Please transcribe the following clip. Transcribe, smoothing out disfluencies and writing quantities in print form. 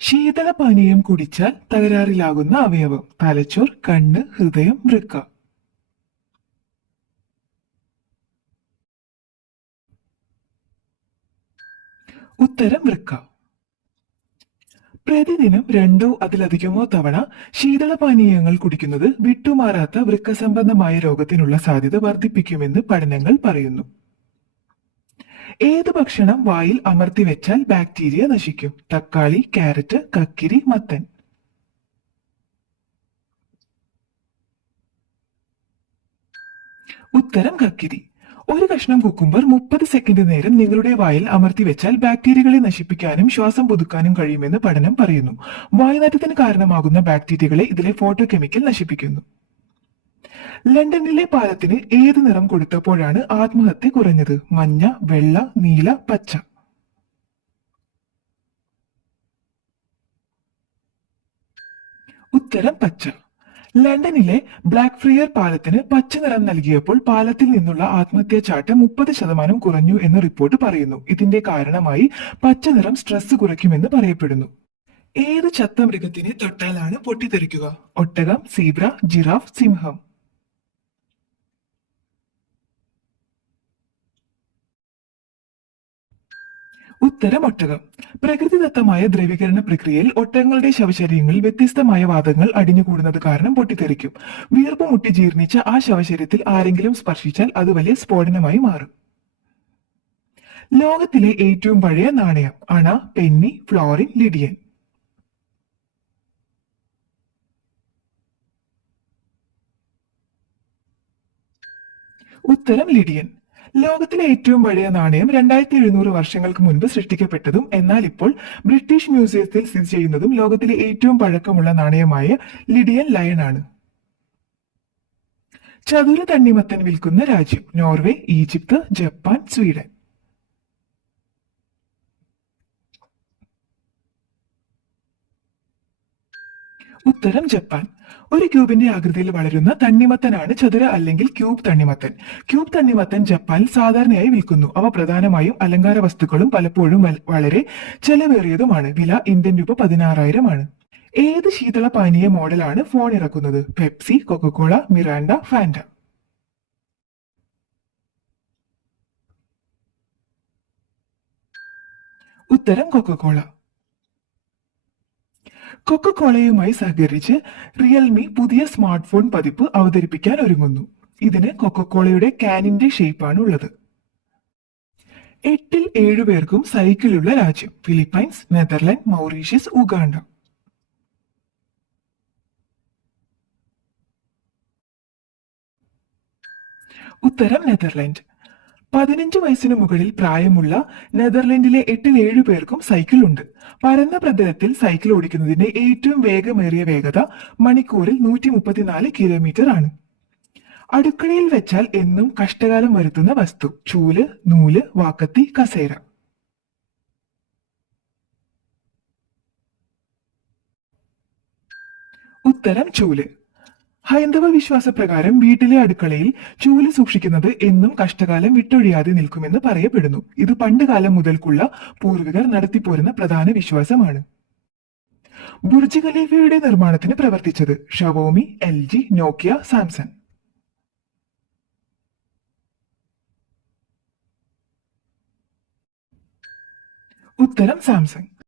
ശീതളപാനീയം കുടിച്ചാൽ തകരാറിലാകുന്ന അവയവം: തലച്ചോർ, കണ്ണ്, ഹൃദയം, വൃക്ക. ഉത്തരം വൃക്ക. പ്രതിദിനം രണ്ടോ അതിലധികമോ തവണ ശീതളപാനീയങ്ങൾ കുടിക്കുന്നത് വിട്ടുമാറാത്ത വൃക്ക സംബന്ധമായ രോഗത്തിനുള്ള സാധ്യത വർദ്ധിപ്പിക്കുമെന്ന് പഠനങ്ങൾ പറയുന്നു. ഏത് ഭക്ഷണം വായിൽ അമർത്തി വെച്ചാൽ ബാക്ടീരിയ നശിക്കും? തക്കാളി, ക്യാരറ്റ്, കക്കിരി, മത്തൻ. ഉത്തരം കക്കിരി. ഒരു കഷ്ണം കുക്കുംബർ 30 സെക്കൻഡ് നേരം നിങ്ങളുടെ വായിൽ അമർത്തി വെച്ചാൽ ബാക്ടീരിയകളെ നശിപ്പിക്കാനും ശ്വാസം പുതുക്കാനും കഴിയുമെന്ന് പഠനം പറയുന്നു. വായുനാറ്റത്തിന് കാരണമാകുന്ന ബാക്ടീരിയകളെ ഇതിലെ ഫോട്ടോ കെമിക്കൽ നശിപ്പിക്കുന്നു. ലണ്ടനിലെ പാലത്തിന് ഏത് നിറം കൊടുത്തപ്പോഴാണ് ആത്മഹത്യ കുറഞ്ഞത്? മഞ്ഞ, വെള്ള, നീല, പച്ച. ഉത്തരം പച്ച. ലണ്ടനിലെ ബ്ലാക്ക് ഫ്രിയർ പാലത്തിന് പച്ച നിറം നൽകിയപ്പോൾ പാലത്തിൽ നിന്നുള്ള ആത്മഹത്യാ ചാട്ട് 30% കുറഞ്ഞു എന്ന് റിപ്പോർട്ട് പറയുന്നു. ഇതിന്റെ കാരണമായി പച്ച നിറം സ്ട്രെസ് കുറയ്ക്കുമെന്ന് പറയപ്പെടുന്നു. ഏത് ചത്ത മൃഗത്തിനെ തൊട്ടാലാണ് പൊട്ടിത്തെറിക്കുക? ഒട്ടകം, സീബ്ര, ജിറാഫ്, സിംഹം. ഉത്തരം ഒട്ടകം. പ്രകൃതിദത്തമായ ദ്രവീകരണ പ്രക്രിയയിൽ ഒട്ടകങ്ങളുടെ ശവശരീരങ്ങളിൽ വ്യത്യസ്തമായ വാതകങ്ങൾ അടിഞ്ഞുകൂടുന്നത് കാരണം പൊട്ടിത്തെറിക്കും. വീർപ്പ് മുട്ടി ജീർണിച്ച ആ ശവശരീരത്തിൽ ആരെങ്കിലും സ്പർശിച്ചാൽ അത് വലിയ സ്ഫോടനമായി മാറും. ലോകത്തിലെ ഏറ്റവും പഴയ നാണയം: അണ, പെന്നി, ഫ്ലോറിൻ, ലിഡിയൻ. ഉത്തരം ലിഡിയൻ. ലോകത്തിലെ ഏറ്റവും പഴയ നാണയം 2700 വർഷങ്ങൾക്ക് മുൻപ് സൃഷ്ടിക്കപ്പെട്ടതും എന്നാൽ ഇപ്പോൾ ബ്രിട്ടീഷ് മ്യൂസിയത്തിൽ സ്ഥിതി ചെയ്യുന്നതും ലോകത്തിലെ ഏറ്റവും പഴക്കമുള്ള നാണയമായ ലിഡിയൻ ലയൺ ആണ്. ചതുര തണ്ണിമത്തൻ വിൽക്കുന്ന രാജ്യം: നോർവേ, ഈജിപ്ത്, ജപ്പാൻ, സ്വീഡൻ. ഉത്തരം ജപ്പാൻ. ഒരു ക്യൂബിന്റെ ആകൃതിയിൽ വളരുന്ന തണ്ണിമത്തനാണ് ചതുര അല്ലെങ്കിൽ ക്യൂബ് തണ്ണിമത്തൻ. ക്യൂബ് തണ്ണിമത്തൻ ജപ്പാനിൽ സാധാരണയായി വിൽക്കുന്നു. അവ പ്രധാനമായും അലങ്കാര വസ്തുക്കളും പലപ്പോഴും വളരെ ചെലവേറിയതുമാണ്. വില ഇന്ത്യൻ രൂപ 16,000 ആണ്. ഏത് ശീതള പാനീയ മോഡലാണ് ഫോൺ ഇറക്കുന്നത്? Pepsi, Coca Cola, Miranda, Fanta. ഉത്തരം കൊക്കോകോള. കൊക്കോകോളയുമായി സഹകരിച്ച് റിയൽമി പുതിയ സ്മാർട്ട് ഫോൺ പതിപ്പ് അവതരിപ്പിക്കാൻ ഒരുങ്ങുന്നു. ഇതിന് കൊക്കോകോളയുടെ കാനിന്റെ ഷേപ്പാണ് ഉള്ളത്. 8ൽ 7 പേർക്കും സൈക്കിളുള്ള രാജ്യം: ഫിലിപ്പൈൻസ്, നെതർലൻഡ്, മൗറീഷ്യസ്, ഉഗാണ്ട. ഉത്തരം നെതർലൻഡ്. 15 വയസ്സിനു മുകളിൽ പ്രായമുള്ള നെതർലൻഡിലെ 8ൽ 7 പേർക്കും സൈക്കിൾ ഉണ്ട്. പരന്ന പ്രതലത്തിൽ സൈക്കിൾ ഓടിക്കുന്നതിന്റെ ഏറ്റവും വേഗമേറിയ വേഗത മണിക്കൂറിൽ 134 കിലോമീറ്റർ ആണ്. അടുക്കളയിൽ വെച്ചാൽ എന്നും കഷ്ടകാലം വരുത്തുന്ന വസ്തു: ചൂല്, നൂല്, വാക്കത്തി, കസേര. ഉത്തരം ചൂല്. ഹൈന്ദവ വിശ്വാസപ്രകാരം വീട്ടിലെ അടുക്കളയിൽ ചൂല് സൂക്ഷിക്കുന്നത് എന്നും കഷ്ടകാലം വിട്ടൊഴിയാതെ നിൽക്കുമെന്ന് പറയപ്പെടുന്നു. ഇത് പണ്ടുകാലം മുതൽക്കുള്ള പൂർവികർ നടത്തിപ്പോരുന്ന പ്രധാന വിശ്വാസമാണ്. ബുർജ് ഖലീഫയുടെ നിർമ്മാണത്തിന് പ്രവർത്തിച്ചത്: ഷവോമി, LG, നോക്കിയ, സാംസങ്. ഉത്തരം സാംസങ്.